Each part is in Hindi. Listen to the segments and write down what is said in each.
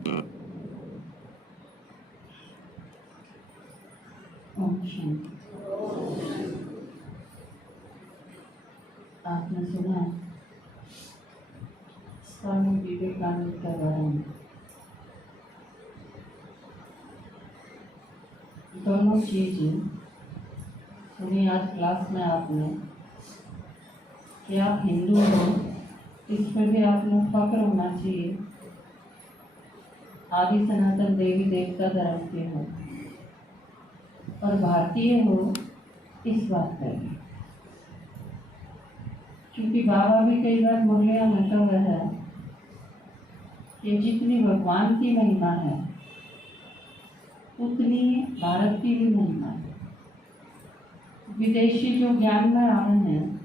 आपने सुना स्वामी विवेकानंद के बारे में। दोनों चीज सुनी आज क्लास में आपने कि आप हिंदू हो, इस पर भी आपने फक्र होना चाहिए। आदि सनातन देवी देवता धर्म के हो और भारतीय हो, इस बात पर भी, क्योंकि बाबा भी कई बार मुरलिया में कह रहा है कि जितनी भगवान की महिमा है उतनी भारत की भी महिमा है। विदेशी जो ज्ञान में आए हैं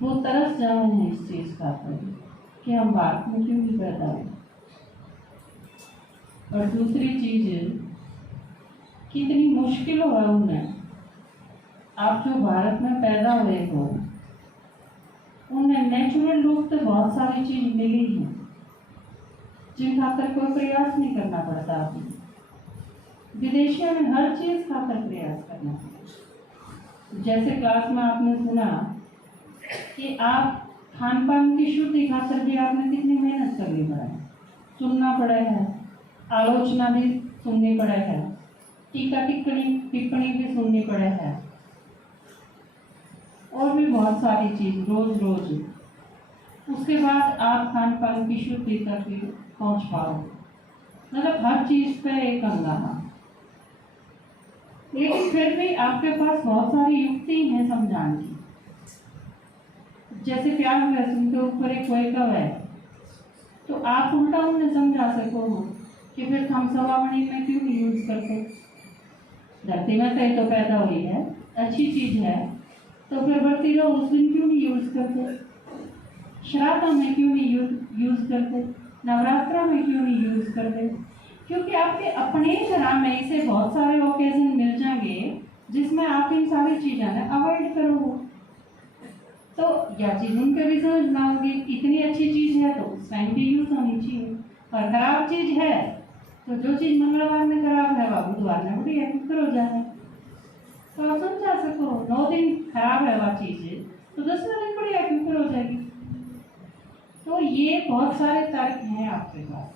वो तरस जाए हैं इस चीज का कि हम भारत में क्यों नहीं पैदा हुए। और दूसरी चीज कितनी मुश्किल हो रहा उन्हें, आप जो भारत में पैदा हुए हो उन्हें नेचुरल रूप से बहुत सारी चीज मिली है जिन खातर कोई प्रयास नहीं करना पड़ता। आपको विदेशियों में हर चीज खातर प्रयास करना पड़ता। जैसे क्लास में आपने सुना कि आप खान पान की शुद्धि खातर भी आपने कितनी मेहनत करनी पड़ा है, सुनना पड़ा है, आलोचना भी सुननी पड़ा है, टीका टिप्पणी भी सुननी पड़ा है, और भी बहुत सारी चीज रोज रोज। उसके बाद आप खान पान की शुद्धि तक भी पहुंच पाओ, मतलब हर चीज पे एक अंगाहा। लेकिन फिर भी आपके पास बहुत सारी युक्ति है समझाने की। जैसे प्याज लहसुन के ऊपर एक कोई कव है तो आप उल्टा उन्हें समझा सको कि फिर हम सवामणी में क्यों नहीं यूज करते। धरती में कहीं तो पैदा हुई है, अच्छी चीज है, तो फिर बढ़ती रहो, उस दिन क्यों नहीं यूज करते, श्राद्धों में क्यों नहीं यूज करते, नवरात्रा में क्यों नहीं यूज करते। क्योंकि आपके अपने घर में ऐसे बहुत सारे ओकेजन मिल जाएंगे जिसमें आप इन सारी चीज़ें अवॉइड करोगे। तो यह चीज़ उनके भी समझ में आओगे, इतनी अच्छी चीज़ है तो उस टाइम भी यूज होनी चाहिए, और खराब चीज़ है तो जो चीज़ मंगलवार में खराब है वह बुधवार में बढ़िया फिक्र हो जाए। तो आप समझा सको 9 दिन खराब है वह चीज़ तो 10वें दिन बढ़िया फिक्र हो जाएगी। तो ये बहुत सारे तर्क हैं आपके पास,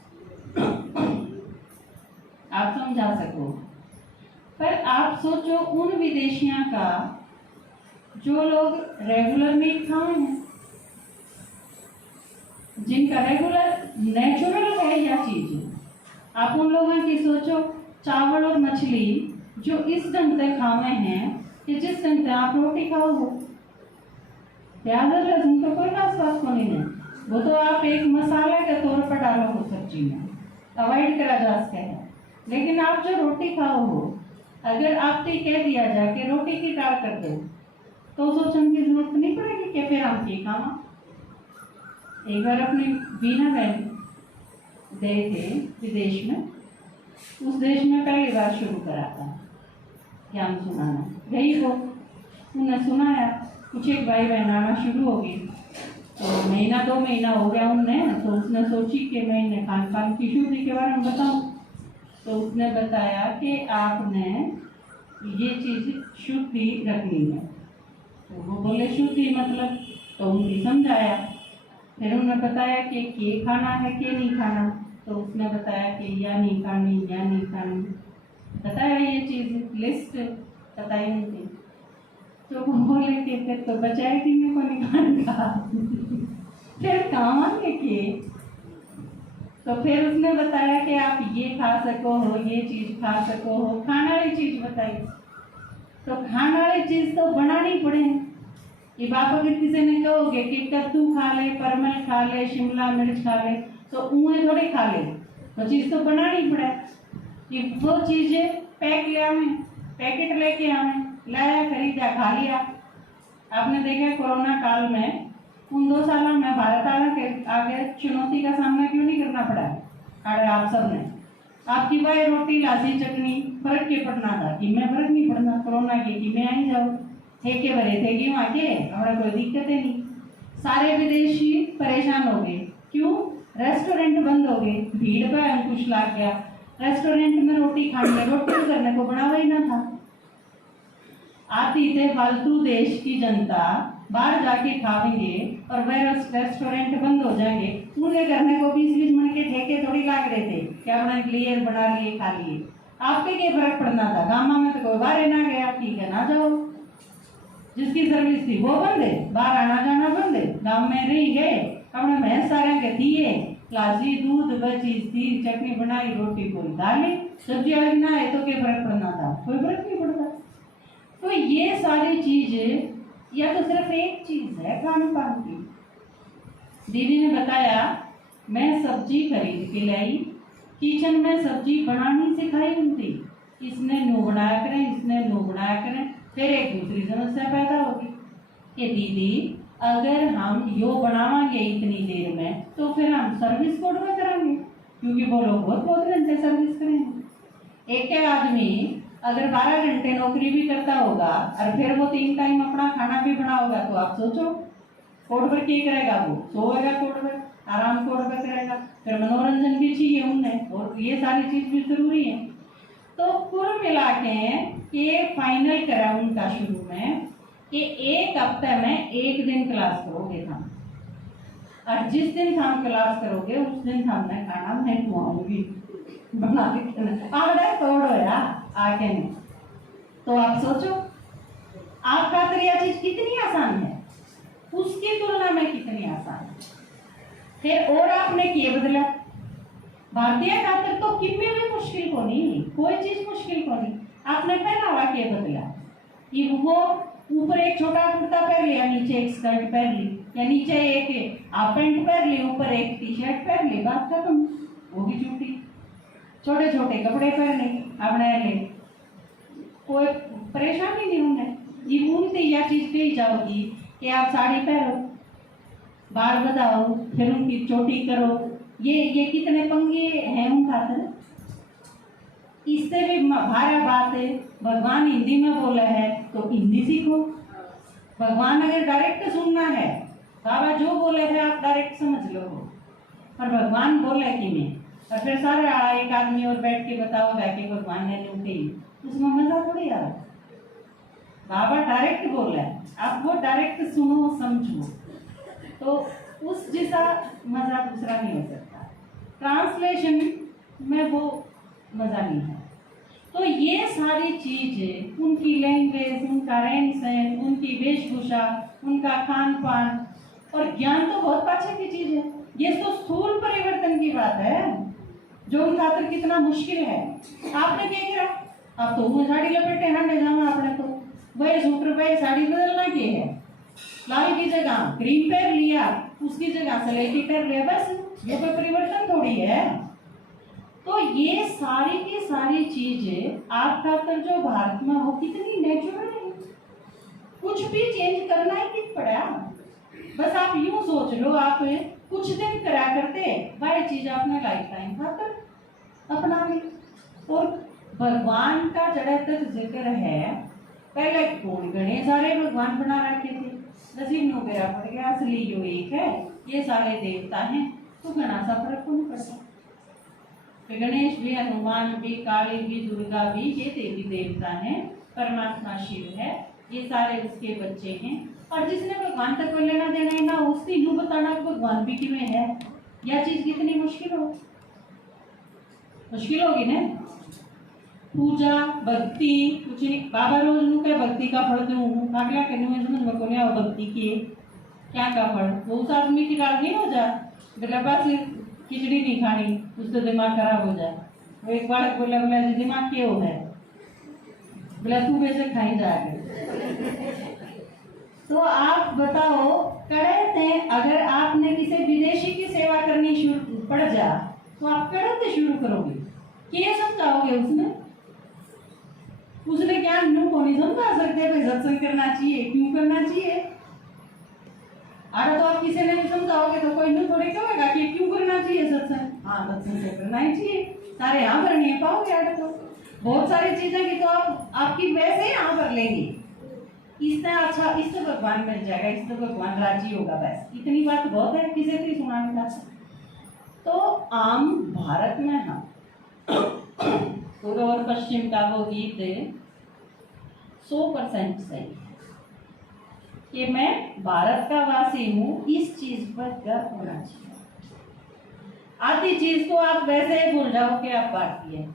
आप समझा सको। पर आप सोचो उन विदेशियों का जो लोग रेगुलर मीट खाए हैं, जिनका रेगुलर नेचुरल है यह चीज। आप उन लोगों की सोचो चावल और मछली जो इस ढंग से खावे हैं कि जिस ढंग से आप रोटी खाओ हो। प्याज और लहसुन तो कोई खास बात को नहीं है, वो तो आप एक मसाले के तौर पर डालो हो सब्जी में, अवॉइड करा जा सकता है। लेकिन आप जो रोटी खाओ हो, अगर आपसे कह दिया जाए कि रोटी की दाल कर दो तो सोचने की जरूरत नहीं पड़ेगी कि फिर हम की खावा। एक बार अपनी बीना बहन गए थे विदेश में, उस देश में पहली बार शुरू करा था ज्ञान सुनाना। गई वो, उन्हें सुनाया, कुछ एक भाई बहन आना शुरू हो गई। तो महीना 2 महीना हो गया उन्हें, तो उसने सोची कि मैं इन्हें खान पान की शुद्धि के बारे में बताऊं। तो उसने बताया कि आपने ये चीज़ शुद्धि रखनी है। तो वो बोले शुद्धि मतलब, तो उनकी समझाया। फिर उन्होंने बताया कि ये खाना है कि नहीं खाना, तो उसने बताया कि या नहीं खानी या नहीं खानी, बताया ये चीज़ लिस्ट बताई उनकी। तो वो बोले कि फिर तो बचाएगी मेरे को नहीं खाने का फिर काम आने के। तो फिर उसने बताया कि आप ये खा सको हो, ये चीज़ खा सको हो, खाने वाली चीज़ बताई। तो खाने वाली चीज़ तो बनानी पड़े। ये बाप अगर किसी ने कहोगे कि कद्दू खा ले, परमल खा ले, शिमला मिर्च खा ले, तो ऊँहे थोड़ी खा ले, तो चीज़ तो बनानी पड़े। ये वो चीज़ें पैक ले आवे, पैकेट लेके आवे, लाया, खरीदा, खा लिया। आपने देखा कोरोना काल में उन 2 सालों में भारत आगे चुनौती का सामना क्यों नहीं करना पड़ा? अरे आप सब ने आपकी भाई रोटी लासी चटनी फर्क के पड़ना था कि मैं फर्क नहीं पड़ना कोरोना के कि मैं आई जाऊँ ठेके भरे थे क्यों आके, हमारा कोई दिक्कत है नहीं। सारे विदेशी परेशान हो गए, क्यों? रेस्टोरेंट बंद हो गए, भीड़ पे अंकुश लग गया, रेस्टोरेंट में रोटी खाने, रोटी तो करने को बनावा ही ना था। आती थे फालतू देश की जनता, बाहर जाके खावेंगे और वह रेस्टोरेंट बंद हो जाएंगे, उनके करने को 20-20 मन के ठेके थोड़ी लाग रहे थे, क्या बना लिए, बना लिए, खा लिए। आपके क्या फर्क पड़ना था? गाँव में तो कोई बाहर ना गया, ठीक है ना जाओ, जिसकी सर्विस थी वो बंद है, बाहर आना जाना बंद है, गाँव में रही गए, अपने भैंस सारे के दिए, लाजी दूध बची थी, चटनी बनाई, रोटी पूरी डाली, सब्जी आगे ना है तो क्या फर्क पड़ना था? कोई फर्क नहीं पड़ता। तो ये सारी चीजें, या तो सिर्फ एक चीज है खाने पान की। दीदी ने बताया, मैं सब्जी खरीद के लाई, किचन में सब्जी बनानी सिखाई उनकी, इसने नो बनाया करें, इसने नो बनाया करें, फिर एक दूसरी समस्या पैदा होगी कि दीदी अगर हम यो बनावांगे इतनी देर में तो फिर हम सर्विस कोड में कराएंगे, क्योंकि वो लोग बहुत घंटे सर्विस करेंगे। एक आदमी अगर 12 घंटे नौकरी भी करता होगा और फिर वो 3 टाइम अपना खाना भी बनाओगा, तो आप सोचो कोड पर क्या करेगा? वो सोएगा कोड पर, आराम कोड पर करेगा, फिर मनोरंजन भी चाहिए उन्हें, और ये सारी चीज भी जरूरी है। तो कुल मिला के ये फाइनल करा उनका शुरू में कि एक हफ्ते में 1 दिन क्लास करोगे था, और जिस दिन हम क्लास करोगे उस दिन हमने खाना मैं खुआऊंगी बना के तोड़ो यार आके नहीं। तो आप सोचो आप खातर यह चीज कितनी आसान है, उसकी तुलना में कितनी आसान है। फिर और आपने किए बदला, भारतीय खातर तो कितनी भी मुश्किल को नहीं, कोई चीज मुश्किल को नहीं, आपने पहला वाक्य बदला कि वो ऊपर एक छोटा कुर्ता पहन लिया, नीचे एक स्कर्ट पहन ली, या नीचे एक हाफ पैंट पहन ली, ऊपर एक टी शर्ट पहन ली, बात खत्म। वो भी झूठी, छोटे छोटे कपड़े पहने अपने ले, कोई परेशानी नहीं उन्हें। ये उनसे यह चीज कही जाओगी कि आप साड़ी पहनो, बाल बताओ, फिर उनकी चोटी करो, ये कितने पंगे हैं उन खातर। इससे भी भारा बात है, भगवान हिंदी में बोला है तो हिंदी सीखो। भगवान अगर डायरेक्ट सुनना है, बाबा जो बोले है आप डायरेक्ट समझ लो, और भगवान बोले कि नहीं, और फिर सारा एक आदमी और बैठ के बताओगा कि भगवान ने लूटी, उसमें मजा थोड़ी आ रहा। बाबा डायरेक्ट बोल रहा है, आप वो डायरेक्ट सुनो समझो, तो उस जैसा मजा दूसरा नहीं हो सकता। ट्रांसलेशन में वो मजा नहीं है। तो ये सारी चीजें, उनकी लैंग्वेज, उनका रहन सहन, उनकी वेशभूषा, उनका खान पान, और ज्ञान तो बहुत पाछे की चीज है। ये तो स्थूल परिवर्तन की बात है जो उन खातर कितना मुश्किल है। आपने क्या करा, आप तो वो साड़ी लपेटे हंडे जामा, आपने तो वही सूट रुपए साड़ी बदलना की है, लाल की जगह क्रीम पहन लिया, उसकी जगह सलेटी पहन लिया, बस ये कोई परिवर्तन थोड़ी है। तो ये सारी की सारी चीजें आप खातर जो भारत में हो कितनी नेचुरल है, कुछ भी चेंज करना ही नहीं पड़ा। बस आप यूं सोच लो, आप कुछ दिन करा करते वह चीज आपने लाइफ टाइम खातर अपना ली। और भगवान का जड़े तक जिक्र है, पहले कौन गणे सारे भगवान बना रखे थे, नसीब नो मेरा पड़ गया, असली जो एक है ये सारे देवता हैं, तो घना सा फर्क कौन पड़ता। गणेश भी, हनुमान भी, काली भी, दुर्गा भी, ये देवी देवता हैं, परमात्मा शिव है, ये सारे उसके बच्चे हैं। और जिसने भगवान तक कोई लेना देना है ना, उसकी यूं बताना कि भगवान भी किमें है, यह चीज कितनी मुश्किल होगी ना। पूजा भक्ति कुछ नहीं, बाबा रोज नु क्या भक्ति का फल दूं, अगला कहने समझ में को नहीं आओ भक्ति की क्या का फल, वो उस आदमी की गाल नहीं हो जा, गलबा से खिचड़ी नहीं खानी, उसका दिमाग खराब हो जाए। वो एक बार बोला दिमाग क्यों है, बोला तू वैसे खाई जाएगा। तो आप बताओ, कहते हैं अगर आपने किसी विदेशी की सेवा करनी शुरू पड़ जा तो आप कड़ते शुरू करोगे, क्या समझाओगे उसने क्या न्यू को नहीं समझा सकते भाई सत्संग करना चाहिए, क्यों करना चाहिए। अरे तो आप किसी ने नहीं समझाओगे तो कोई न्यू थोड़ी कहेगा कि क्यों करना चाहिए सत्संग। हाँ सत्संग से करना ही चाहिए, सारे यहाँ पर नहीं पाओगे। अरे तो बहुत सारी चीजें की तो आप आपकी वैसे ही यहाँ पर लेंगे, इससे अच्छा इससे भगवान मिल जाएगा, इससे भगवान राजी होगा, बस इतनी बात बहुत है, किसी से सुनाने का। तो आम भारत में हम पूर्व और पश्चिम का वो गीत 100% सही है कि मैं भारत का वासी हूँ, इस चीज पर गर्व होना चाहिए। आधी चीज को आप वैसे ही भूल जाओ कि आप भारतीय हैं,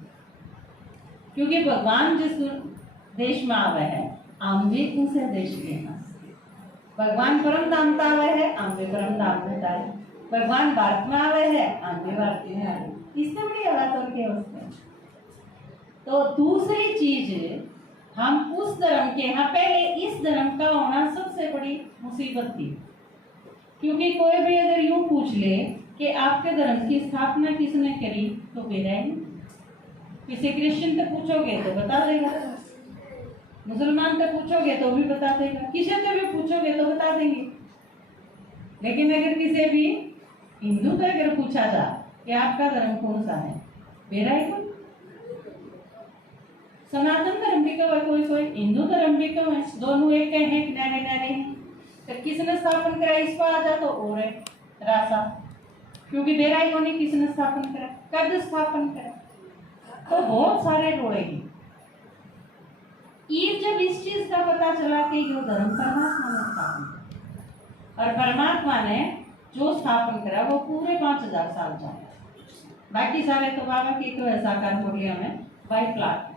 क्योंकि भगवान जिस देश में आवे है आम भी उसे देश के हैं। भगवान परम धाम का आवे है, आम भी परम धाम में जाए। भगवान भारत में आवे है, आम भी भारतीय में आए। इससे बड़ी बात और क्या उसमें। तो दूसरी चीज, हम उस धर्म के यहाँ, पहले इस धर्म का होना सबसे बड़ी मुसीबत थी, क्योंकि कोई भी अगर यूं पूछ ले कि आपके धर्म की स्थापना किसने करी, तो बेरा ही। किसी क्रिश्चियन से पूछोगे तो बता देगा, मुसलमान से पूछोगे तो भी बता देगा, किसी से भी पूछोगे तो बता देंगे। लेकिन अगर किसी भी हिंदू से अगर पूछा जाए कि आपका धर्म कौन सा है, बेरा ही कोई। सनातन धर्म भी कब है, कोई कोई हिंदू धर्म भी कब है, दोनों एक हैं, किनारे किनारे हैं। तो किसने स्थापन करा, इस पर आ जा तो और है रासा, क्योंकि बेरा ही कोनी किसने स्थापन करा, कब स्थापन करा। तो बहुत सारे रोड़ेगी। ये जब इस चीज का पता चला कि ये धर्म परमात्मा ने स्थापन करा, और परमात्मा ने जो स्थापन करा वो पूरे 5000 साल जाए, बाकी सारे तो बाबा की तो ऐसा कर बोलिया में बाई प्लाट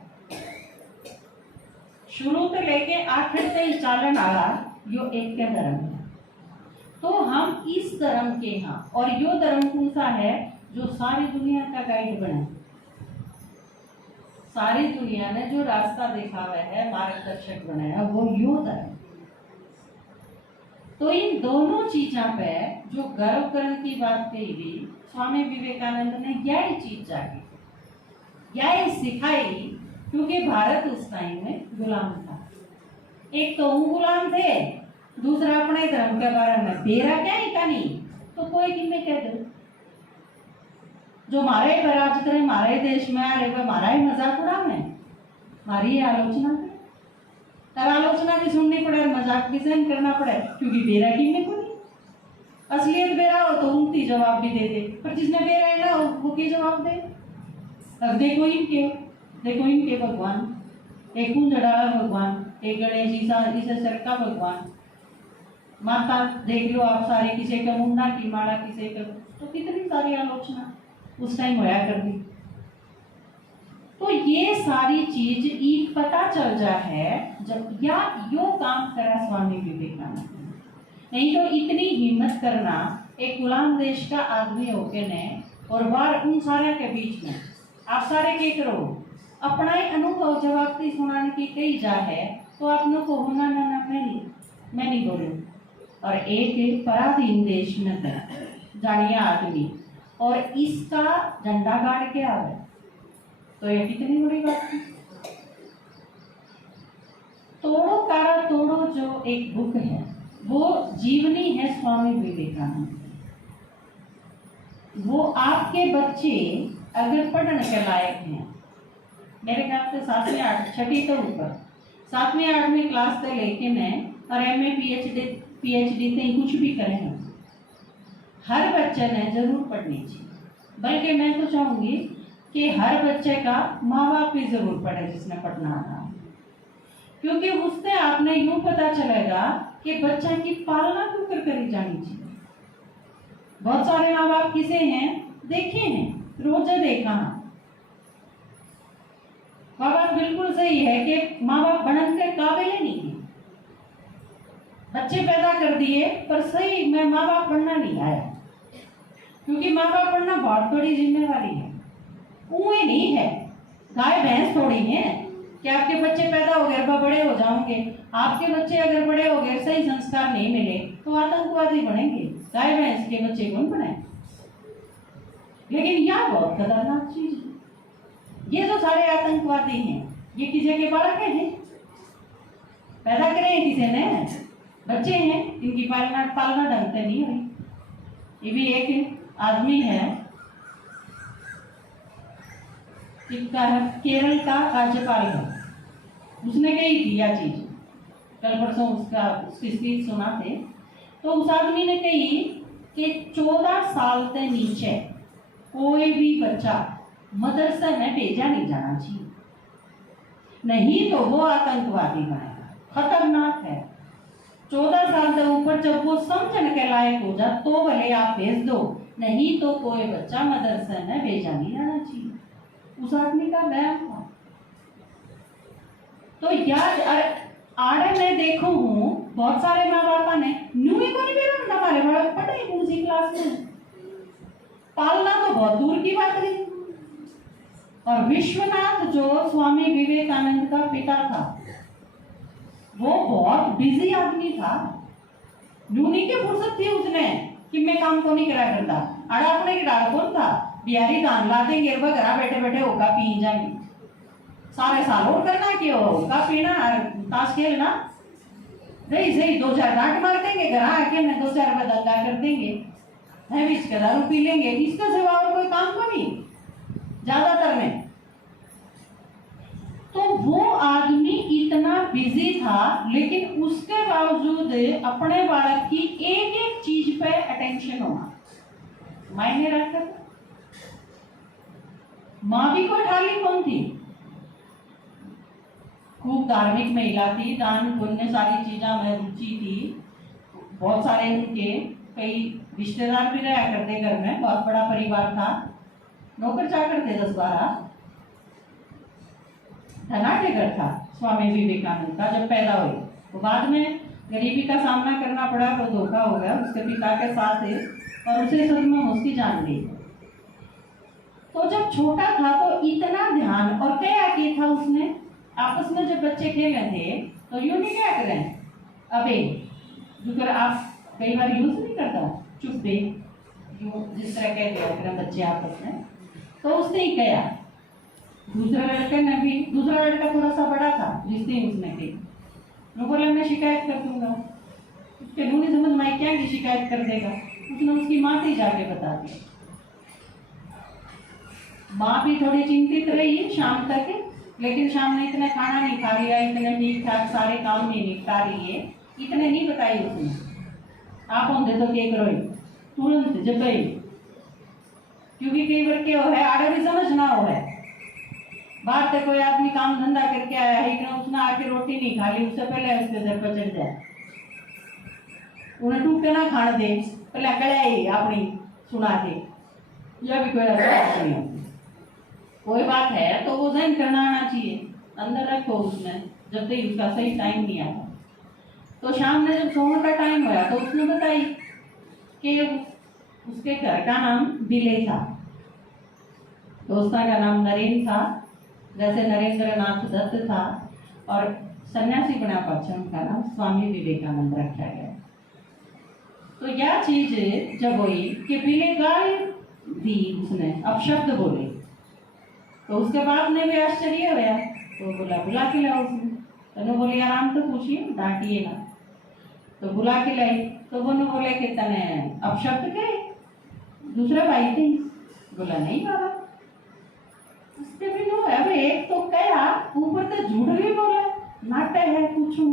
शुरू से लेके आखिर से ही चालन आला यो एक के धर्म है। तो हम इस धर्म के यहाँ, और यो धर्म कौन सा है जो सारी दुनिया का गाइड बना, सारी दुनिया ने जो रास्ता देखा हुआ है, मार्गदर्शक बनाया, वो यो धर्म। तो इन दोनों चीजों पे जो गर्व करने की बात कही गई, स्वामी विवेकानंद ने यही चीज जागी, यही सिखाई, क्योंकि भारत उस टाइम में गुलाम था। एक तो वो गुलाम थे, दूसरा अपने धर्म के बारे में बेरा क्या ही कहानी, तो कोई किन्ने कह दो जो हमारे पर राज करे, हमारे देश में आ रहे, हमारा ही मजाक उड़ा में, हमारी ही आलोचना करे, तर आलोचना भी सुननी पड़े, मजाक भी सहन करना पड़े, क्योंकि बेरा की में कोई असलियत बेरा हो तो उनकी जवाब भी दे दे, पर जिसने बेरा है ना वो की जवाब दे। अब देखो इनके भगवान, एक कुंजड़ा भगवान, एक गणेश ईसा सर का भगवान, माता देख लो आप सारे, किसी का मुंडा की माला, किसी का, तो कितनी सारी आलोचना उस टाइम होया कर दी। तो ये सारी चीज एक पता चल जा है जब या यो काम करा स्वामी विवेकानंद, नहीं तो इतनी हिम्मत करना एक गुलाम देश का आदमी होके ने, और बार उन सारे के बीच में आप सारे क्या करो, अपना ही अनुभव जब आपकी सुनाने की कही जा है, तो आप लोग को होना ना मैं नहीं बोलूँ। और एक पराधीन देश में जानिए आदमी, और इसका झंडा गाड़ के आवे, तो ये कितनी बड़ी बात है। तोड़ो कारा तोड़ो जो एक बुक है, वो जीवनी है स्वामी विवेकानंद। वो आपके बच्चे अगर पढ़ने के लायक हैं, मेरे ख्याल से 7वीं 8 छठी तो ऊपर 7वीं 8वीं क्लास से लेके मैं, और MA PhD से कुछ भी करें हम, हर बच्चे ने जरूर पढ़नी चाहिए। बल्कि मैं तो चाहूंगी कि हर बच्चे का माँ बाप भी जरूर पढ़े जिसने पढ़ना आता, क्योंकि उससे आपने यूं पता चलेगा कि बच्चा की पालना क्यों कर करी जानी चाहिए। बहुत सारे माँ बाप किसे हैं, देखे हैं, रोज देखा, माँ बाप बिल्कुल सही है कि माँ बाप बनने के काबिल ही नहीं है, बच्चे पैदा कर दिए, पर सही में माँ बाप बनना नहीं आया, क्योंकि माँ बाप बनना बहुत बड़ी जिम्मेवारी है। ऊँए नहीं है, गाय भैंस थोड़ी है कि आपके बच्चे पैदा हो गए बड़े हो जाओगे। आपके बच्चे अगर बड़े हो गए, सही संस्कार नहीं मिले, तो आतंकवादी बनेंगे। गाय भैंस के बच्चे कौन बनाए? लेकिन यह बहुत खतरनाक चीज है, ये तो सारे आतंकवादी हैं, ये किसी के बालक हैं, पैदा करे किसी ने, बच्चे हैं, इनकी पालना ढंग से नहीं हुई। ये भी एक आदमी है, इनका है केरल का राज्यपाल है, उसने कही थी यह चीज, कल परसों उसकी स्पीच सुना थे, तो उस आदमी ने कही कि 14 साल से नीचे कोई भी बच्चा मदरसे में भेजा नहीं जाना चाहिए, नहीं तो वो आतंकवादी बनेगा, खतरनाक है। 14 साल से ऊपर जब वो समझने के लायक हो जा तो भले आप भेज दो, नहीं तो कोई बच्चा मदरसे में भेजा नहीं जाना चाहिए। उस आदमी का बयान था। तो यार आड़े मैं देखू हूँ बहुत सारे माँ बापा ने न्यू ही को नहीं भेजा, हमारे बालक पढ़े दूसरी क्लास में, पालना तो बहुत दूर की बात है। और विश्वनाथ जो स्वामी विवेकानंद का पिता था, वो बहुत बिजी आदमी था। यूनी के फुर्सत थी उसने कि मैं काम को नहीं करा करता, अड़ा अपने किराड़ा कौन था, बिहारी धान ला देंगे घर बैठे बैठे होगा पी जाएंगे, सारे साल और करना कि होगा पीना और ताश खेलना, सही सही 2-4 गांठ मार देंगे, घर आके मैं 2-4 रुपए दंगा कर देंगे, है बीच का दारू पी लेंगे, इसका सिवा और कोई काम को नहीं ज्यादातर में। तो वो आदमी इतना बिजी था, लेकिन उसके बावजूद अपने बालक की एक एक चीज पे अटेंशन होना मायने रखता था। माँ भी कोई ढाली कौन थी, खूब धार्मिक महिला थी, दान पुण्य सारी चीज़ों में रुचि थी। बहुत सारे उनके कई रिश्तेदार भी रहा करते घर में, बहुत बड़ा परिवार था, नौकर चाकर थे 10-12, धनाढ़ घर था स्वामी विवेकानंद का। जब पैदा हुए तो बाद में गरीबी का सामना करना पड़ा, तो धोखा हो गया उसके पिता के साथ है और उसे सच में उसकी जान गई। तो जब छोटा था तो इतना ध्यान, और क्या किया था उसने, आपस में जब बच्चे खेल रहे थे तो यूं नहीं क्या करें, अबे जो आप कई बार यूज नहीं करता, चुप बे, यूं जिस तरह कह दिया करें बच्चे आपस में, तो उसने ही कहा। दूसरा लड़का ने भी, दूसरा लड़का थोड़ा सा बड़ा था जिस दिन उसने कही, मैं बोला मैं शिकायत कर दूंगा, उसके मुंह नहीं समझ में क्या की शिकायत कर देगा, उसने उसकी माँ से जाके बता दिया। माँ भी थोड़ी चिंतित रही शाम तक, लेकिन शाम में इतना खाना नहीं खा रही है, इतने ठीक ठाक सारे काम नहीं निपटा रही है, इतने नहीं बताई उसने। आप होंगे तो क्या करो तुरंत जब गई, क्योंकि कई बार क्या है आगे भी समझ ना हो है, बाहर से कोई आदमी काम धंधा करके आया है, इतना उसने आके रोटी नहीं खा ली, उससे पहले उसके घर पर चढ़ जाए, उन्हें टूट के ना खाने दे, पहले कड़ाई अपनी सुना के, यह भी कोई ऐसा नहीं होती। कोई बात है तो वो जहन करना आना चाहिए, अंदर रखो उसने, जब तक उसका सही टाइम नहीं आया। तो शाम में जब सोने का टाइम हुआ तो उसने बताई कि उसके घर का नाम बिले था, दोस्ता का नाम नरेन था, जैसे नरेंद्र नाथ दत्त था, और सन्यासी बना पक्षा उनका नाम स्वामी विवेकानंद रखा गया। तो यह चीज जब हुई कि बिले गाय दी उसने अपशब्द बोले, तो उसके बाद ने भी आश्चर्य हुआ, तो बोला बुला के लाओ उसने, तो बोले आराम तो पूछिए डांटिए ना, तो बुला के लाई, तो वो बोले कि तने अपशब्द कहे, दूसरा भाई थे, बोला नहीं बाबा, उसके भी नो है, एक तो कहा ऊपर तो झूठ भी बोला, नाटे है पूछू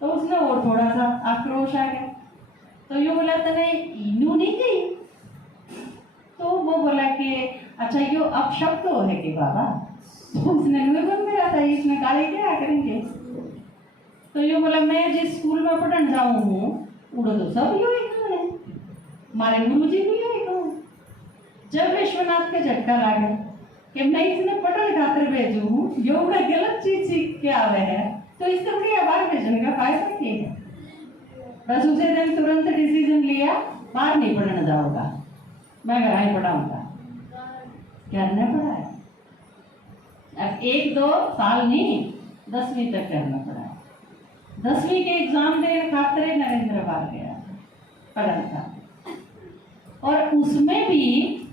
तो उसने और थोड़ा सा आक्रोश आ गया, तो ये बोला तने इनू नहीं गई, तो वो बोला कि अच्छा यो अपशब्द तो है कि बाबा, तो उसने मुँह बंद करा था, इसमें गाली क्या करेंगे, तो ये बोला मैं जिस स्कूल में पढ़ने जाऊँ हूँ उड़ो तो सब यो ही है, हमारे गुरु जी भी यही कहूँ। जब विश्वनाथ के झटका लगा कि मैं इसने पढ़ने खातर भेजू हूँ, यो मैं गलत चीज सीख के आवे है, तो इससे बड़ी बाहर भेजने का फायदा क्या है। बस उसे दिन तुरंत डिसीजन लिया, बाहर नहीं पढ़ने जाऊंगा, मैं घर ही पढ़ाऊंगा, करना पड़ा है। अब 1-2 साल नहीं 10वीं तक करना पड़ा। 10वीं के एग्जाम दे खातिर नरेंद्र बाहर गया पढ़ा था, और उसमें भी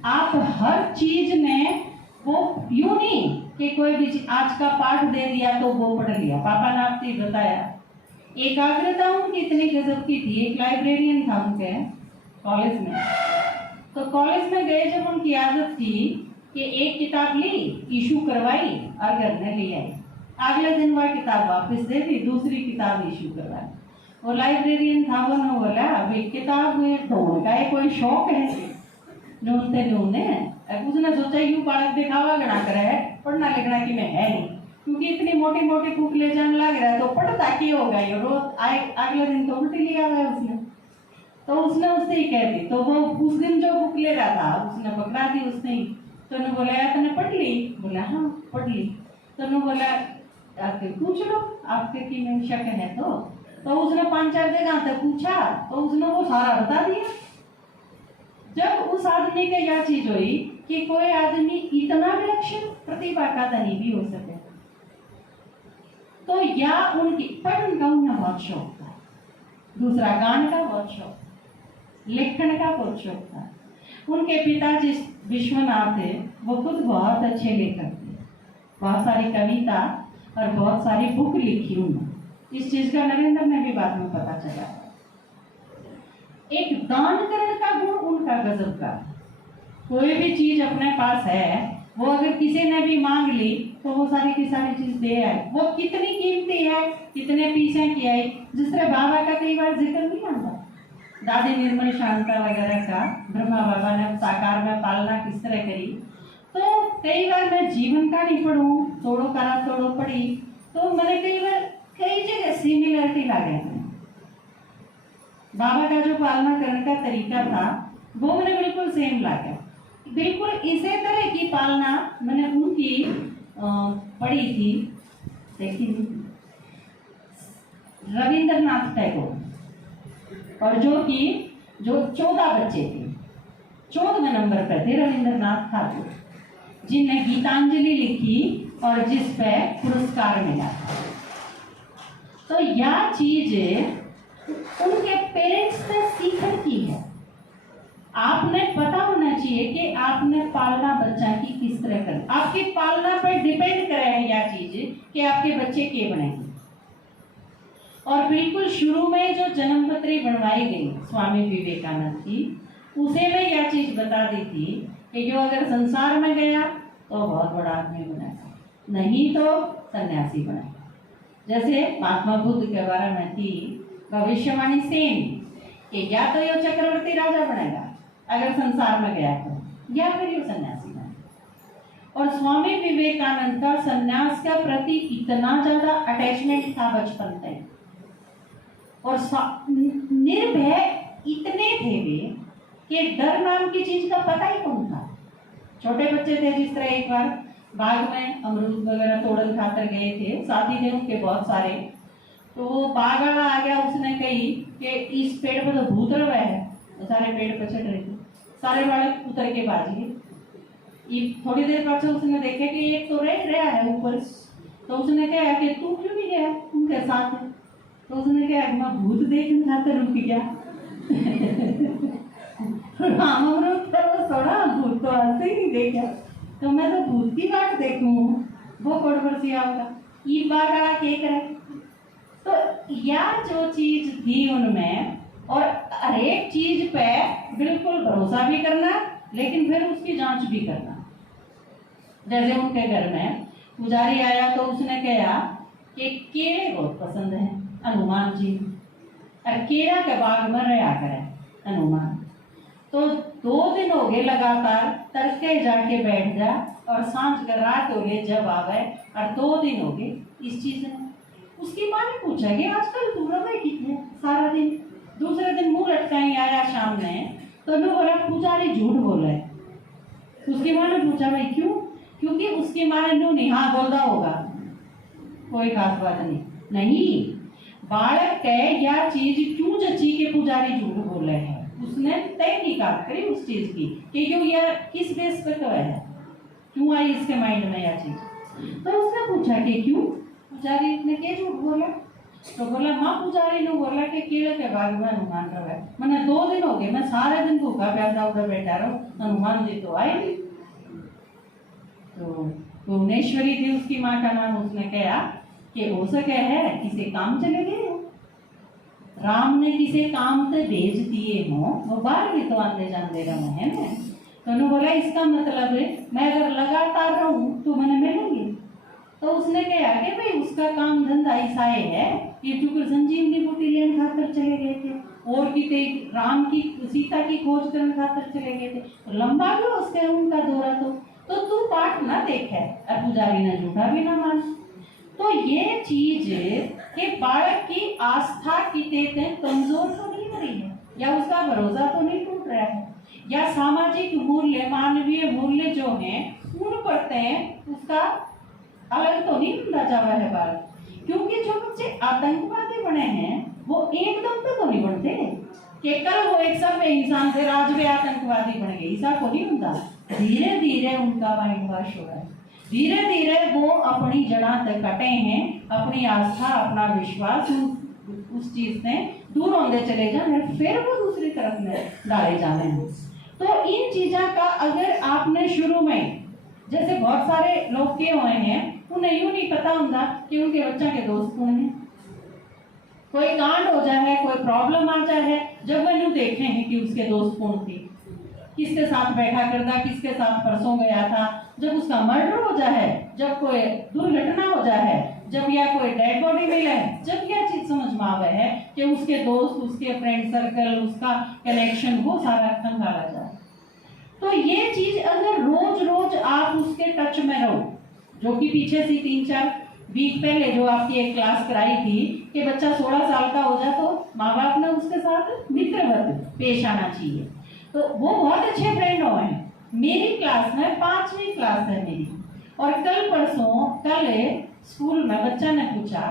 आप हर चीज में वो यूं नहीं कि कोई भी आज का पाठ दे दिया तो वो पढ़ लिया, पापा ने आपसे बताया। एकाग्रता उनकी इतनी गजब की थी, एक लाइब्रेरियन था उनके कॉलेज में, तो कॉलेज में गए जब उनकी आदत थी कि एक किताब ली, इशू करवाई और घर में ले आई, अगले दिन वह किताब वापस दे दी, दूसरी किताब इशू करवाई। वो लाइब्रेरियन था, वो ने बोला अभी किताब ढूंढ का कोई शौक है, नूनते नूने। अब उसने सोचा यूं बालक दिखावा गणा करे है, पढ़ना लिखना कि मैं है नहीं, क्योंकि इतनी मोटी मोटी बुक ले जाने लग रहा है तो पढ़ता की होगा ये, रोज अगले दिन तो उल्टी लिया हुआ है उसने। तो उसने उससे ही कह दी, तो वो उस दिन जो बुक ले रहा था उसने पकड़ा दी उसने ही। तो उन्होंने बोला यार तूने पढ़ ली? बोला हाँ पढ़ ली। तो उन्होंने बोला आके पूछ लो आपके की में शक है तो उसने 5-4 जगह तक पूछा तो उसने वो सारा बता दिया। जब उस आदमी के यह चीज हुई कि कोई आदमी इतना विलक्षण प्रतिभा का धनी भी हो सके, तो या उनकी पढ़ने का उन्हें बहुत शौक था, दूसरा गान का बहुत शौक, लिखने का बहुत शौक था। उनके पिता जिस विश्वनाथ थे वो खुद बहुत अच्छे लेखक थे, बहुत सारी कविता और बहुत सारी बुक लिखी उन्होंने। इस चीज का नरेंद्र ने भी बाद में पता चला। एक दान करने का गुण उनका गजब का। कोई भी चीज अपने पास है वो अगर किसी ने भी मांग ली तो वो सारी की सारी चीज दे आए, वो कितनी कीमती है, कितने पीछे की आई। जिस तरह बाबा का कई बार जिक्र नहीं आता, दादी निर्मल शांता वगैरह का, ब्रह्मा बाबा ने साकार में पालना किस तरह करी। तो कई बार मैं जीवन का नहीं पढ़ूं, तोड़ो करा तोड़ो पढ़ी, तो मैंने कई बार कई जगह सिमिलरिटी लगे। बाबा का जो पालना करने का तरीका था वो मैंने बिल्कुल सेम लगा, बिल्कुल इसी तरह की पालना मैंने उनकी पढ़ी थी, देखी थी। रविंद्रनाथ टैगोर, और जो 14 बच्चे थे, 14वें नंबर पर थे रविंद्रनाथ ठाकुर, जिन्हें गीतांजलि लिखी और जिस पे पुरस्कार मिला। तो यह चीज उनके पेरेंट्स ने सीखन की है। आपने पता होना चाहिए कि आपने पालना बच्चा की किस तरह कर, आपकी पालना पर डिपेंड करे है यह चीज कि आपके बच्चे के बनेंगे। और बिल्कुल शुरू में जो जन्म पत्री बनवाई गई स्वामी विवेकानंद की, उसे में यह चीज बता दी थी कि जो अगर संसार में गया तो बहुत बड़ा आदमी बनेगा, नहीं तो सन्यासी बनेगा। जैसे महात्मा बुद्ध के बारे में थी भविष्यवाणी सेम कि या तो ये चक्रवर्ती राजा बनेगा अगर संसार में गया तो, या फिर ये सन्यासी बनेगा। और स्वामी विवेकानंद का सन्यास का प्रति इतना ज्यादा अटैचमेंट था बचपन से, और निर्भय इतने थे वे कि डर नाम की चीज का पता ही कौन था। छोटे बच्चे थे, जिस तरह एक बार बाग में अमरूद वगैरह तोड़न खातर गए थे, साथी थे उनके बहुत सारे, तो वो बाग वाला आ गया, उसने कही कि इस पेड़ पर तो भूत रहा है, तो सारे पेड़ पर चढ़ रहे थे, सारे बालक उतर के भाग गए। थोड़ी देर बाद उसने देखे कि एक तो रह है ऊपर, तो उसने कहा कि तू क्यों नहीं गया उनके साथ? तो उसने कहा मैं भूत देखने खातर रुक गया। राम अमरूद पर थोड़ा भूत तो आते ही नहीं देखा, तो मैं तो भूत की बात देखूं, वो कोड़बरसी होगा ये बागा के करे। तो यह जो चीज थी उनमें, और हर एक चीज पे बिल्कुल भरोसा भी करना, लेकिन फिर उसकी जांच भी करना। जैसे उनके घर में पुजारी आया तो उसने कहा कि केले बहुत पसंद है हनुमान जी, और केला के बाग में रहा करे हनुमान। तो 2 दिन हो गए लगातार, तड़के जाके बैठ जा और सांझ कर रात हो गए जब आ गए, और 2 दिन हो गए इस चीज में। उसकी माँ ने पूछा कि आजकल तू रवे कितने सारा दिन, दूसरे दिन मुंह लटकाई आया शाम में, तो लोग बोला पुजारी झूठ बोल रहे। उसकी माँ ने पूछा भाई क्यों? क्योंकि उसकी माँ ने नू नहीं, हाँ बोलता होगा, कोई खास बात नहीं। बालक के यह चीज क्यों जची के पुजारी झूठ बोल रहे हैं, उसने तहकीकात करी उस चीज की कि क्यों यह किस बेस पे है, क्यों आई इसके माइंड में यह चीज। तो उसने पूछा कि क्यों पुजारी ने क्या झूठ बोला? तो बोला माँ पुजारी ने बोला कि केले के बाग में हनुमान रहा है। मैंने 2 दिन हो गए, मैं सारे दिन भूखा प्यासा उधर बैठा रहा हूँ, हनुमान जी तो आए नहीं। तो भुवनेश्वरी थी उसकी माँ का नाम, उसने कहा कि हो सके है किसी काम चले गए हो, राम ने किसी काम से भेज दिए हो, वो बाहर भी तो आते जाते रहे है ना। तो उन्होंने बोला इसका मतलब है मैं अगर लगातार रहूं तो मैंने मिलूंगी, तो उसने कहा कि भाई उसका काम धंधा ऐसा है कि टुकर संजीवनी बूटी लेने खातर चले गए थे, और किते राम की सीता की खोज करने खातर चले गए थे, तो लंबा भी उसके उनका दौरा। तो तू पाठ ना देखे और पुजारी ने झूठा भी ना मान। तो ये चीज कि बालक की आस्था किते कमजोर तो नहीं हो रही है, या उसका भरोसा तो नहीं टूट रहा है, या सामाजिक मूल्य मानवीय मूल्य जो हैं उन पर उसका अलग तो नहीं बंधा जा रहा है बालक। क्योंकि जो बच्चे आतंकवादी बने हैं वो एकदम तो नहीं बनते कि कल वो एक सब इंसान थे आज वे आतंकवादी बन गए, ऐसा को नहीं होता। धीरे धीरे उनका माइंड वॉश हो रहा है, धीरे धीरे वो अपनी जड़ा तक कटे हैं, अपनी आस्था अपना विश्वास उस चीज से दूर होते चले जाए, फिर वो दूसरी तरफ में डाले जाने हैं। तो इन चीजों का अगर आपने शुरू में, जैसे बहुत सारे लोग के हुए हैं उन्हें यूं नहीं पता होता कि उनके बच्चा के दोस्त कौन है, कोई कांड हो जाए कोई प्रॉब्लम आ जाए, जब वह यूं देखे हैं कि उसके दोस्त कौन थे, किसके साथ बैठा करता, किसके साथ परसों गया था, जब उसका मर्डर हो जाए, जब कोई दुर्घटना हो जाए, जब या कोई डेड बॉडी मिले, जब क्या चीज समझ में आवे है कि उसके दोस्त, उसके फ्रेंड सर्कल, उसका कनेक्शन, वो सारा खंगाला जाए। तो ये चीज अगर रोज रोज आप उसके टच में रहो, जो कि पीछे से 3-4 वीक पहले जो आपकी एक क्लास कराई थी कि बच्चा 16 साल का हो जाए तो माँ बाप ने उसके साथ मित्रवत पेश आना चाहिए, तो वो बहुत अच्छे फ्रेंड हुए हैं। मेरी क्लास में 5वीं क्लास है मेरी, और कल स्कूल में बच्चा ने पूछा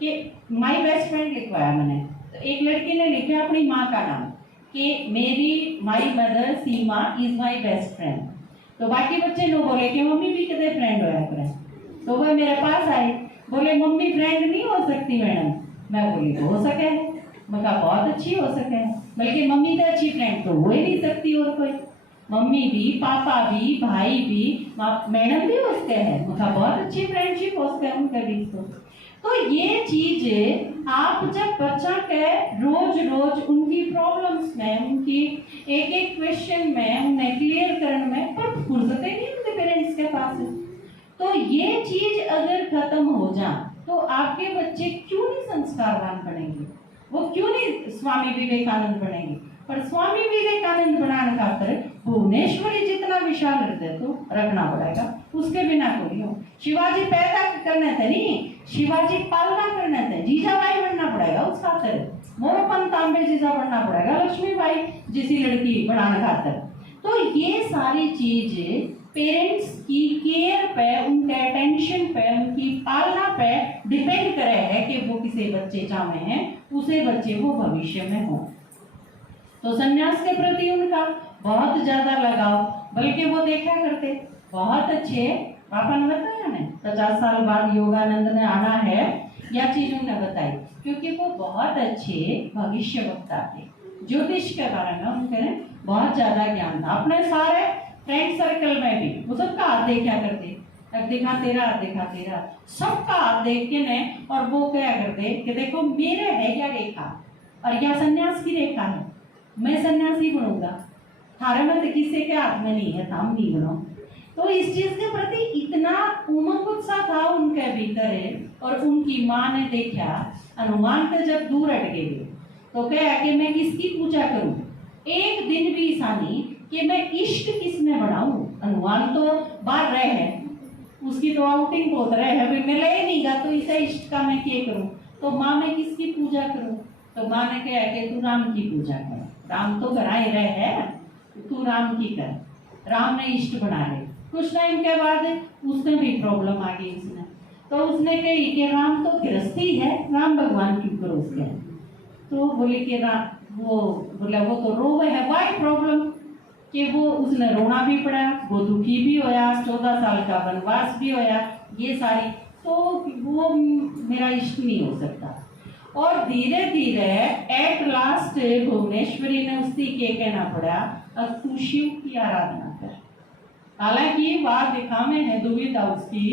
कि माई बेस्ट फ्रेंड लिखवाया मैंने, तो एक लड़की ने लिखा अपनी माँ का नाम कि मेरी my mother Seema is my best friend. तो बाकी बच्चे लोग बोले कि मम्मी भी कदे फ्रेंड होया करें, तो वह मेरे पास आए, बोले मम्मी फ्रेंड नहीं हो सकती मैडम। मैं बोली तो हो सके, मैं कहा बहुत अच्छी हो सके, बल्कि मम्मी तो अच्छी फ्रेंड तो हो ही नहीं सकती और कोई, मम्मी भी, पापा भी, भाई भी, मैडम भी उसके हैं, मैं कहा बहुत अच्छी फ्रेंडशिप उसके उनके बीच। तो ये चीज आप जब बच्चा के रोज रोज उनकी प्रॉब्लम्स में, उनकी एक एक क्वेश्चन में उन्हें क्लियर करने में, पर फुर्सतें नहीं उनके पेरेंट्स के पास है, तो ये चीज अगर खत्म हो जाए तो आपके बच्चे क्यों नहीं संस्कारवान बनेंगे, वो क्यों नहीं स्वामी विवेकानंद बनेंगे। पर स्वामी विवेकानंद बनाने खातर भुवनेश्वरी जितना विशाल हृदय तो रखना पड़ेगा, उसके बिना कोई हो। शिवाजी पैदा करने थे नहीं, शिवाजी पालना करने थे, जीजाबाई बनना पड़ेगा उस खातर, मोरपन तांबे जीजा बनना पड़ेगा, लक्ष्मीबाई जिसी लड़की बनाने खातर। तो ये सारी चीज पेरेंट्स की केयर पे, उनके अटेंशन पे, उनकी पालना पे डिपेंड करे है कि वो किसी बच्चे चाहे हैं उसे बच्चे वो भविष्य में हो। तो संन्यास के प्रति उनका बहुत ज्यादा लगाव, बल्कि वो देखा करते बहुत अच्छे, पापा ने बताया ना 50 साल बाद योगानंद ने आना है, यह चीज उन्होंने बताई, क्योंकि वो बहुत अच्छे भविष्य वक्ता थे, ज्योतिष के बारे में उनके बहुत ज्यादा ज्ञान था। अपने सारे फ्रेंड सर्कल में भी वो सबका हाथ देखा करते, अब देखा तेरा, देखा तेरा, सबका हाथ देख के ने, और वो क्या करते कि देखो मेरे है यह रेखा, और यह सन्यास की रेखा है, मैं सन्यासी बनूंगा, थारे में तो किसी के हाथ में नहीं है, हम नहीं बनो। तो इस चीज के प्रति इतना उमंग उत्साह था उनके भीतर, और उनकी माँ ने देखा, अनुमान से जब दूर हट गए तो क्या कि मैं किसकी पूजा करूं, एक दिन भी ऐसा नहीं कि मैं इष्ट किसने बनाऊं। अनुमान तो बाहर रहे हैं, उसकी तो आउटिंग बहुत रहे है, मिले ही नहीं गा, तो इसे इष्ट का मैं क्या करूं। तो माँ मैं किसकी पूजा करूं, तो माँ ने कहा कि तू राम की पूजा कर, राम तो करा ही रहे है, तू राम की कर। राम ने इष्ट बना ले। कुछ टाइम के बाद उसने भी प्रॉब्लम आ गई इसने, तो उसने कही कि राम तो गृहस्थी है, राम भगवान क्यों करो उसके। तो बोले कि वो बोला वो तो रोवे है, वाई प्रॉब्लम, कि वो उसने रोना भी पड़ा, वो दुखी भी होया, 14 साल का वनवास भी होया, ये सारी, तो वो मेरा इष्ट नहीं हो सकता। और धीरे धीरे एट लास्ट भुवनेश्वरी ने उसकी के कहना पड़ा, अब तू शिव की आराधना कर। हालांकि वह दिखा में है दुविधा उसकी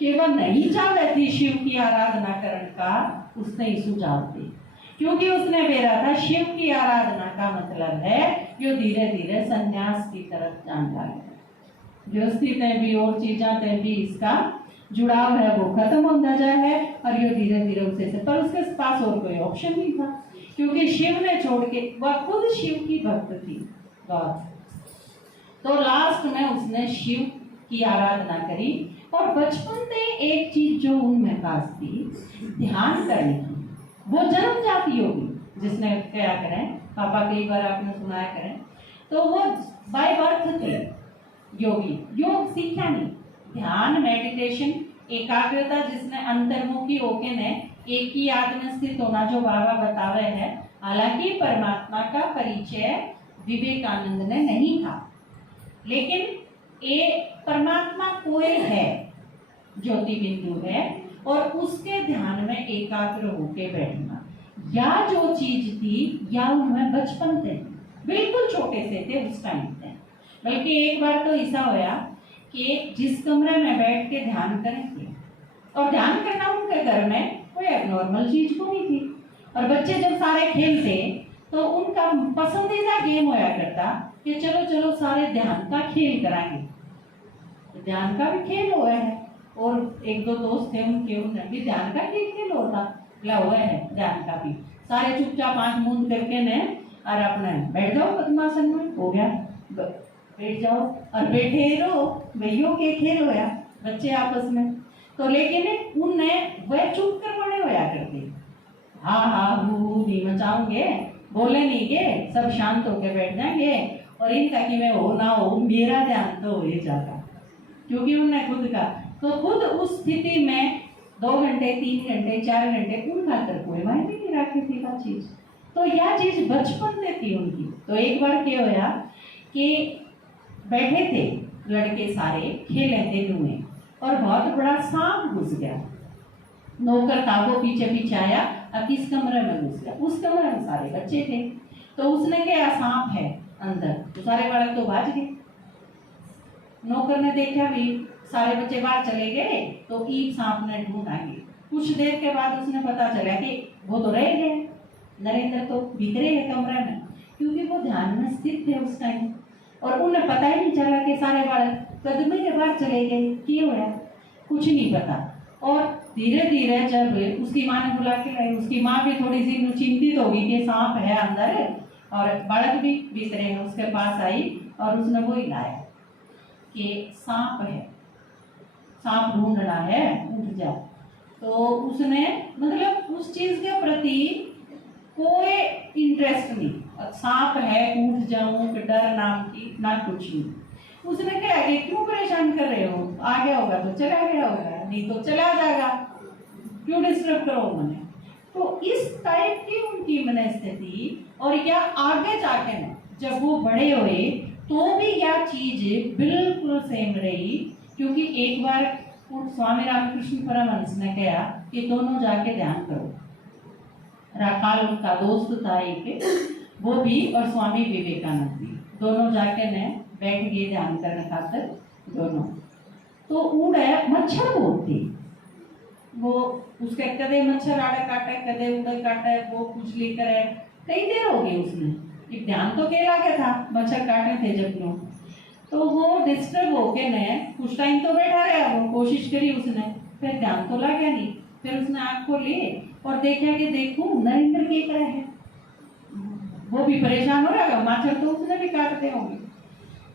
कि वह नहीं चाह रही थी शिव की आराधना करने का, उसने ही सुझाव दी, क्योंकि उसने बेरा था शिव की आराधना का मतलब है जो धीरे धीरे संन्यास की तरफ जान लगे, गृहस्थी ते भी और चीजा ते भी इसका जुड़ाव है वो खत्म होता जाए है और ये धीरे धीरे उसे से, पर उसके पास और कोई ऑप्शन नहीं था क्योंकि शिव ने छोड़ के, वह खुद शिव की भक्त थी गॉड। तो लास्ट में उसने शिव की आराधना करी और बचपन में एक चीज जो उनमें खास थी, ध्यान करने की। वो जन्मजात योगी, जिसने क्या करें, पापा कई बार आपने सुनाया करें, तो वो बाय बर्थ थे योगी, योग सीखा नहीं। ध्यान, मेडिटेशन, एकाग्रता जिसने अंतर्मुखी होके ने एक ही आत्म स्थित होना जो बाबा बतावे है। हालांकि परमात्मा का परिचय विवेकानंद ने नहीं था, लेकिन एक परमात्मा कोई है, ज्योति बिंदु है, और उसके ध्यान में एकाग्र होके बैठना, या जो चीज थी या उनमें बचपन से, बिल्कुल छोटे से थे उस टाइम पे। बल्कि एक बार तो ऐसा होया कि जिस कमरे में बैठ के ध्यान करेंगे, और ध्यान करना उनके घर में कोई एबनॉर्मल चीज को नहीं थी, और बच्चे जब सारे खेलते तो उनका पसंदीदा गेम होया करता कि चलो चलो सारे ध्यान का खेल कराएंगे। तो ध्यान का भी खेल हुआ है, और एक दो दोस्त थे उनके, उन्होंने भी ध्यान का खेल होता हुआ है। ध्यान का भी सारे चुपचाप आंख मूंद करके ने और अपने बैठ जाओ पद्मासन में, हो गया बैठ जाओ और बैठे रहो, भैया के खेल होया बच्चे आपस में। तो लेकिन उन्हें वह चुप कर बड़े होया करते, हाँ हाँ हूँ नहीं मचाओगे, बोले नहीं के, सब शांत होके बैठ जाएंगे, और इनका कि मैं हो ना हो मेरा ध्यान तो हो ही जाता, क्योंकि उन्हें खुद का, तो खुद उस स्थिति में 2 घंटे 3 घंटे 4 घंटे उनका कर कोई मायने नहीं रखती थी वो चीज। तो यह चीज बचपन में थी उनकी। तो एक बार क्या होया कि बैठे थे लड़के सारे खेले थे धुएं, और बहुत बड़ा सांप घुस गया। नौकर था वो पीछे पीछे आया और किस कमरे में घुस गया, उस कमरे में सारे बच्चे थे। तो उसने क्या, सांप है अंदर, तो सारे बालक तो भाग गए। नौकर ने देखा भी सारे बच्चे बाहर चले गए, तो ईद सांप ने ढूंढा गया। कुछ देर के बाद उसने पता चला कि वो तो रह गए, नरेंद्र तो भीतरे है कमरे में, क्योंकि वो ध्यान में स्थित थे उस टाइम, और उन्हें पता ही नहीं चला कि सारे बालक कदम के बाहर चले गए, क्यों है कुछ नहीं पता। और धीरे धीरे जब उसकी माँ ने बुला के लाई, उसकी माँ भी थोड़ी सी चिंतित होगी कि सांप है अंदर, और बालक भी भीतरे है, उसके पास आई और उसने वो ही लाया कि सांप है, सांप ढूंढना है, उठ जा। तो उसने मतलब उस चीज के प्रति कोई इंटरेस्ट नहीं, सांप है उठ जाऊं, डर नाम की ना कुछ नहीं। उसने क्या कि क्यों परेशान कर रहे हो, आ गया होगा तो चला गया होगा, नहीं तो चला जाएगा, क्यों डिस्टर्ब करो मैंने। तो इस टाइप की उनकी मनस्थिति। और या आगे जाके ना जब वो बड़े हुए तो भी यह चीज बिल्कुल सेम रही, क्योंकि एक बार स्वामी रामकृष्ण परमहंस ने कहा कि दोनों जाके ध्यान करो। राखाल उनका दोस्त था एक, वो भी, और स्वामी विवेकानंद भी, दोनों जाके ने बैठ गए ध्यान करने खातर दोनों। तो उड़े मच्छर बहुत थी, वो उसके कदे मच्छर आड़े काटे, कदे उड़े काटे, वो कुछ लेकर है, कई देर हो गई उसने, एक ध्यान तो केला के था, मच्छर काटे थे जब लोग। तो वो डिस्टर्ब होके ने कुछ टाइम तो बैठा रहा, वो कोशिश करी उसने, फिर ध्यान तो लगा नहीं। फिर उसने आँख खोली और देखा कि देखूं नरेंद्र के तरह है, वो भी परेशान हो रहा है, मच्छर तो उसने भी काटते होंगे।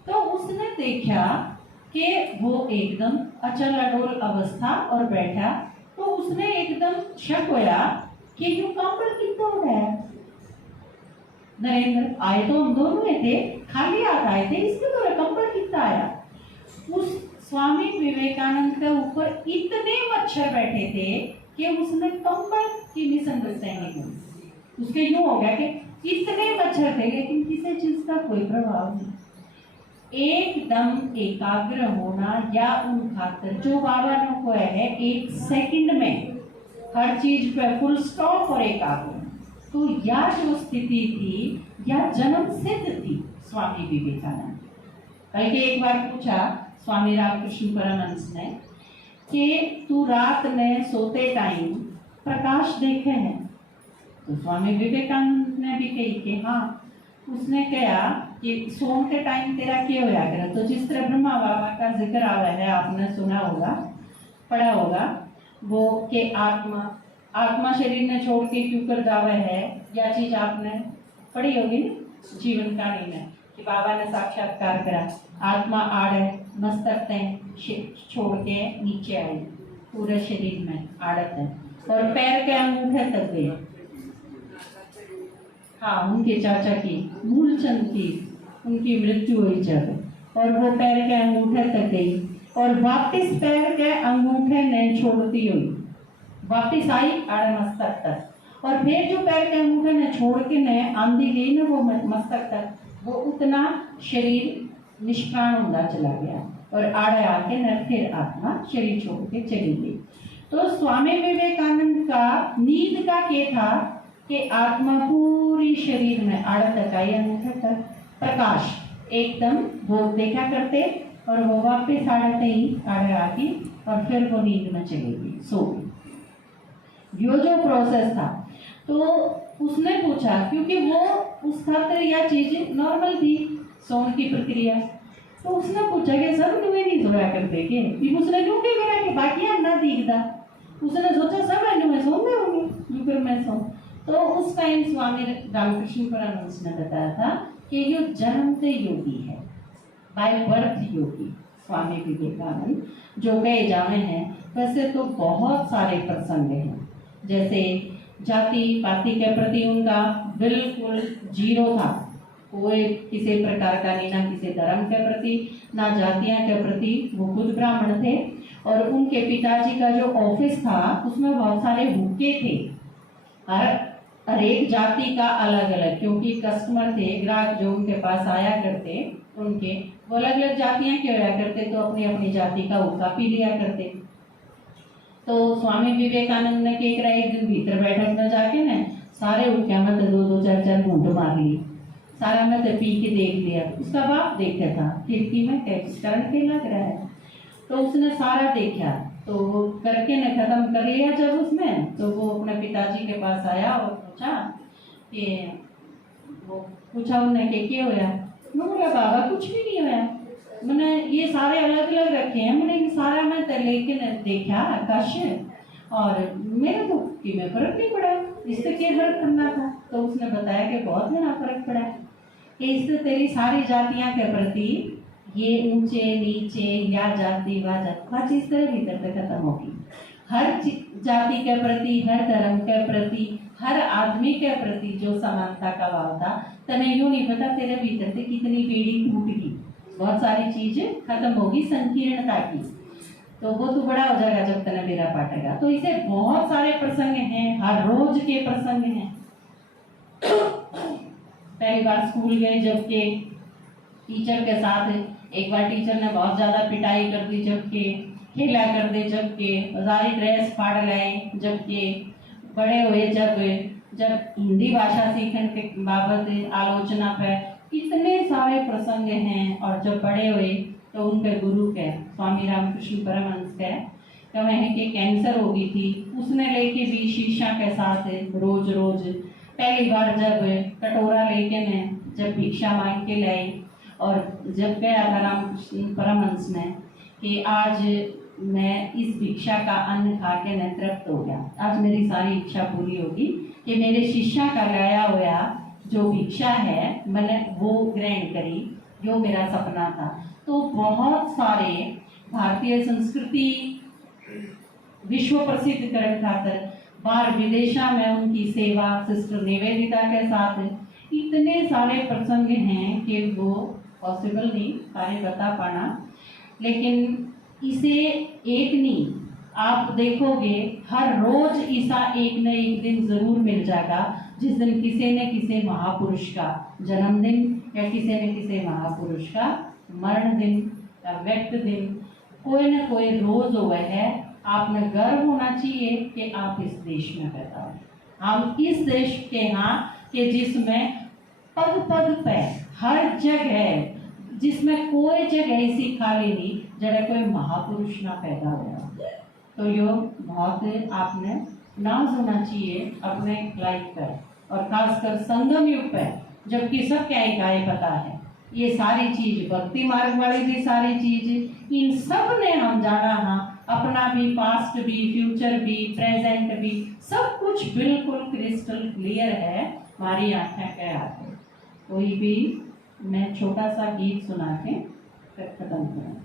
तो उसने देखा कि वो एकदम अचल अडोल अवस्था और बैठा, तो उसने एकदम शक होया कि यू कंबल कितना हो रहा है। नरेंद्र आए तो हम दोनों थे, खाली हाथ आए थे, इसके तो कंबल कितना आया। उस स्वामी विवेकानंद के ऊपर इतने मच्छर बैठे थे कि उसने कंबल की मिसअंडरस्टैंडिंग हुई, उसके यूं हो गया कि इतने मच्छर थे लेकिन किसी चीज का कोई प्रभाव नहीं। एकदम एकाग्र होना, या उन खातर जो बाबा ने को है 1 सेकंड में हर चीज पे फुल स्टॉप और एकाग्र। तो यह जो स्थिति थी यह जन्म सिद्ध थी स्वामी विवेकानंद। बल्कि एक बार पूछा स्वामी रामकृष्ण परमहंस ने कि तू रात में सोते टाइम प्रकाश देखे हैं? तो स्वामी विवेकानंद ने भी कही कि हाँ। उसने कहा कि सोम के टाइम तेरा क्या होया करे? तो जिस तरह ब्रह्मा बाबा का जिक्र आवा है आपने सुना होगा, पढ़ा होगा वो कि आत्मा आत्मा शरीर ने छोड़ के क्यों कर जावे है, यह चीज आपने पढ़ी होगी ना जीवन कहानी में कि बाबा ने साक्षात्कार करा, आत्मा आड़े मस्तक ते छोड़ के नीचे आई, पूरे शरीर में आड़त है और पैर के अंगूठे तक गए। हाँ, उनके चाचा की मूलचंद की उनकी मृत्यु हुई जब, और वो पैर के अंगूठे तक गई और वापस पैर के अंगूठे ने छोड़ती हुई वापस आई आड़े मस्तक तक, और फिर जो पैर के अंगूठे ने छोड़ के ने आंधी गई ना वो मस्तक तक, वो उतना शरीर निष्प्राण होता चला गया और आड़े आके न फिर आत्मा शरीर छोड़ के चली गई। तो स्वामी विवेकानंद का नींद का क्या था कि आत्मा पूरी शरीर में आड़े तक आई, अंगूठे तक प्रकाश एकदम वो देखा करते और वो वापस आड़े ही आड़े आती और फिर वो नींद में चली गई, सो गई। यो जो प्रोसेस था तो उसने पूछा, क्योंकि वो उस खातर यह चीज नॉर्मल थी सोने की प्रक्रिया, तो उसने पूछा कि सब नुए नहीं सोया करते कि उसने क्यों क्या करा कि बाकी ना दिखता, उसने सोचा सब नुए सोते होंगे जो फिर मैं सो। तो उस टाइम स्वामी रामकृष्ण परमहंस ने बताया था कि ये जन्मते योगी है, बाय बर्थ योगी स्वामी विवेकानंद जो गए जावे हैं। वैसे तो बहुत सारे प्रसंग हैं, जैसे जाति पाति के प्रति उनका बिल्कुल जीरो था, कोई किसी प्रकार का नहीं, ना किसी धर्म के प्रति ना जातियां के प्रति, वो खुद ब्राह्मण थे और उनके पिताजी का जो ऑफिस था उसमें बहुत सारे हुक्के थे, हर एक जाति का अलग अलग, क्योंकि कस्टमर थे ग्राहक जो उनके पास आया करते उनके वो अलग अलग जातियां के होया करते, तो अपनी अपनी जाति का हुक्का पी लिया करते। तो स्वामी विवेकानंद ने क्या करा, एक दिन भीतर बैठक में जाके ना सारे हुक्किया में तो दो दो चार चार घूंट मार ली, सारा में तो पी के देख लिया। उसका बाप देखता था खिड़की में करण के लग रहा है, तो उसने सारा देखा तो वो करके ने खत्म कर लिया। जब उसमें तो वो अपने पिताजी के पास आया और पूछा उन्हें कि क्या होया, मैं बोला बाबा कुछ भी नहीं होया, मैंने ये सारे अलग अलग रखे हैं, मैंने ये सारा मैं लेकिन देखा आकाश और मेरे तो कि में फर्क नहीं पड़ा, इससे क्या फर्क करना था। तो उसने बताया कि बहुत बड़ा फर्क पड़ा कि इससे तेरी सारी जातियां के प्रति ये ऊंचे नीचे या जाति वह चीज तेरे भीतर से खत्म होगी। हर जाति के प्रति, हर धर्म के प्रति, हर आदमी के प्रति जो समानता का भाव था, तने यूं नहीं पता तेरे भीतर से कितनी बेड़ी टूट गई, बहुत सारी चीजें खत्म होगी संकीर्णता की, तो वो तो बड़ा हो जाएगा जब तने मेरा पाटेगा। तो इसे बहुत सारे प्रसंग हैं, हर रोज के प्रसंग हैं। पहली बार स्कूल गए जबकि टीचर के साथ, एक बार टीचर ने बहुत ज्यादा पिटाई कर दी, जबकि खेला कर दे, जबकि सारी ड्रेस फाड़ लाए, जबकि बड़े हुए जब हिंदी भाषा सीखने के बाबत आलोचना पे कितने सारे प्रसंग हैं। और जब बड़े हुए तो उनके गुरु के स्वामी रामकृष्ण परमहंस के कहें कि कैंसर हो गई थी, उसने लेके भी शीशा के साथ रोज रोज पहली बार जब कटोरा लेके ने जब भिक्षा मांग के लाई और जब गया था रामकृष्ण परमहंस ने कि आज मैं इस भिक्षा का अन्न खा के न तृप्त हो गया, आज मेरी सारी इच्छा पूरी होगी कि मेरे शिष्या का लाया हुआ जो भिक्षा है मैंने वो ग्रहण करी, जो मेरा सपना था। तो बहुत सारे भारतीय संस्कृति विश्व प्रसिद्ध करने खातर बाहर विदेशा में उनकी सेवा सिस्टर निवेदिता के साथ इतने सारे प्रसंग हैं कि वो पॉसिबल नहीं सारे बता पाना, लेकिन इसे एक नहीं आप देखोगे हर रोज ईसा एक न एक दिन जरूर मिल जाएगा जिस दिन किसी न किसी महापुरुष का जन्मदिन या किसी न किसी महापुरुष का मरण दिन या व्यक्त दिन, कोई न कोई रोज हुआ है। आपने गर्व होना चाहिए कि आप इस देश में पैदा हुए, हम इस देश के यहाँ के जिसमें पग पग पे हर जगह, जिसमें कोई जगह ऐसी खाली नहीं जरा कोई महापुरुष ना पैदा हुआ। तो यो बहुत आपने नाज होना चाहिए अपने लाइफ पर, और खासकर संगम युग पर जबकि सब क्या एक आए पता है ये सारी चीज भक्ति मार्ग वाली भी सारी चीज, इन सब ने हम जाना हाँ, अपना भी, पास्ट भी, फ्यूचर भी, प्रेजेंट भी, सब कुछ बिल्कुल क्रिस्टल क्लियर है हमारी आंखें के आगे। कोई भी मैं छोटा सा गीत सुना के फिर खत्म करूँ।